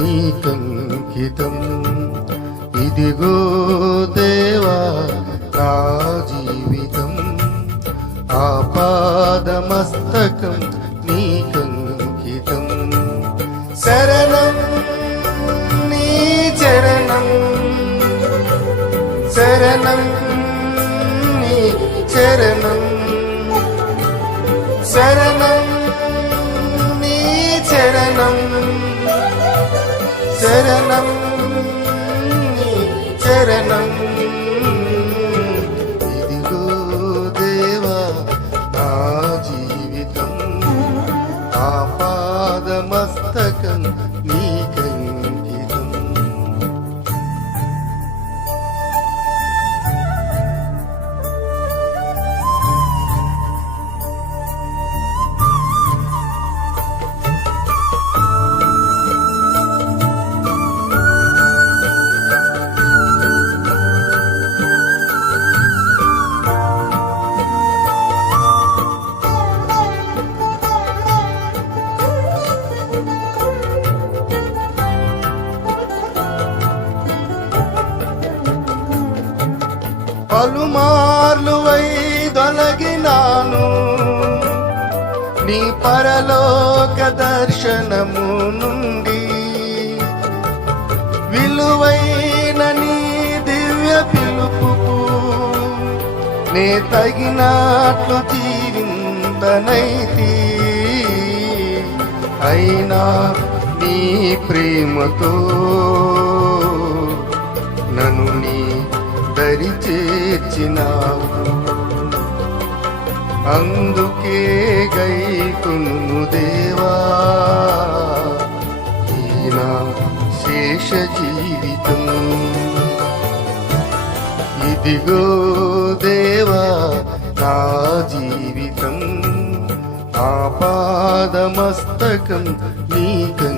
నీకంకితం. ఇదిగో దేవా నా జీవితం. ఆపాదమస్తకం నీకంకితం. శరణం నీ చరణం. శరణం నీ చరణం. శరణం శరణం నీ చరణం. ఇదిగో దేవా నా జీవితం ఆపాదమస్తకం నీ పరలోక దర్శనము నుండి విలువైన నీ దివ్య పిలుపుకు నే తగినట్లు జీవింతనైతి అయినా నీ ప్రేమతో నన్ను నీ దరి చేర్చినావు. అందుకే గైతును దేవా ఈనా శేష జీవితం. ఇదిగో దేవా నా జీవితం ఆపాదమస్తకం నీకం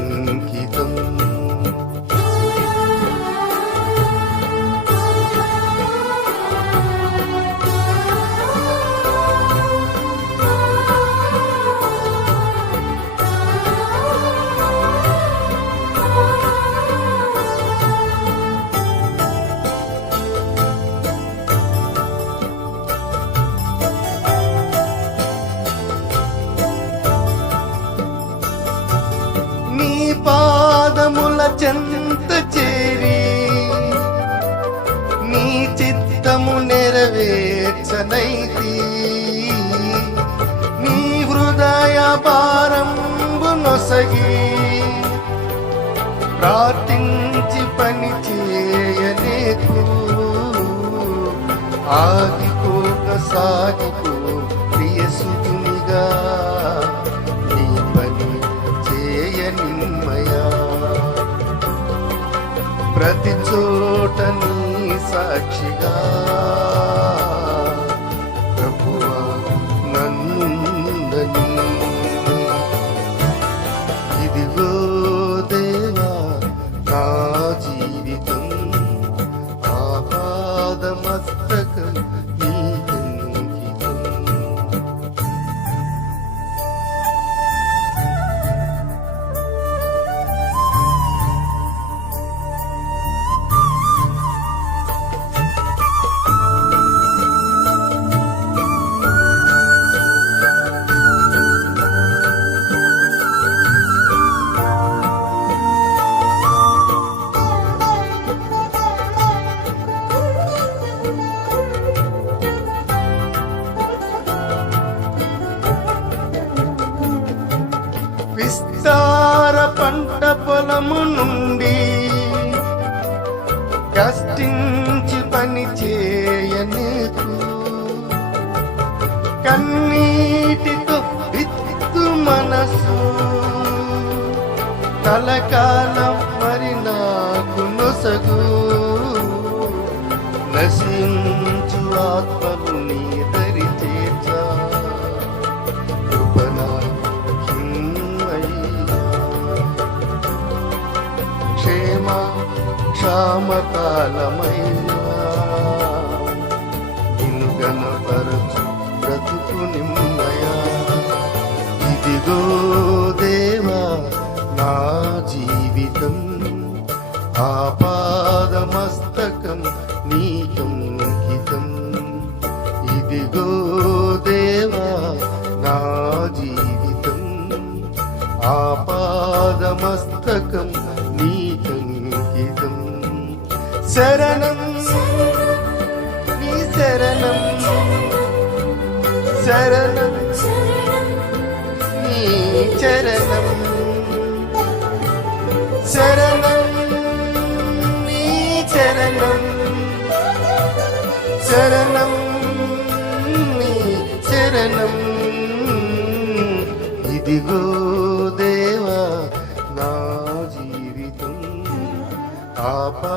చెంత చేరి నీ చిత్తము నెరవేర్చనైతి. నీ హృదయ భారంబు నొసగి. ప్రార్థించి పని చేయలేకు ఆగిపోక సాగిపో ప్రియసుతునిగా ప్రతి చోట నీ సాక్షిగా. కన్నీటితో విత్తు మనసు. కలకాలం మరి నాకు నొసగు. నశించు ఆత్మలు నీ దరి చేర్చా. క్షేమ క్షామకాలమైనా నిన్ను గణపరచు ఇదిగో దేవా నా జీవితం ఆపాదమస్తకం నీకంకితం ఇదిగో దేవా నా జీవితం ఆపాదమస్తకం నీకంకితం శరణం నీ శరణం శరణం. అదిగో దేవా నా జీవితం ఆపా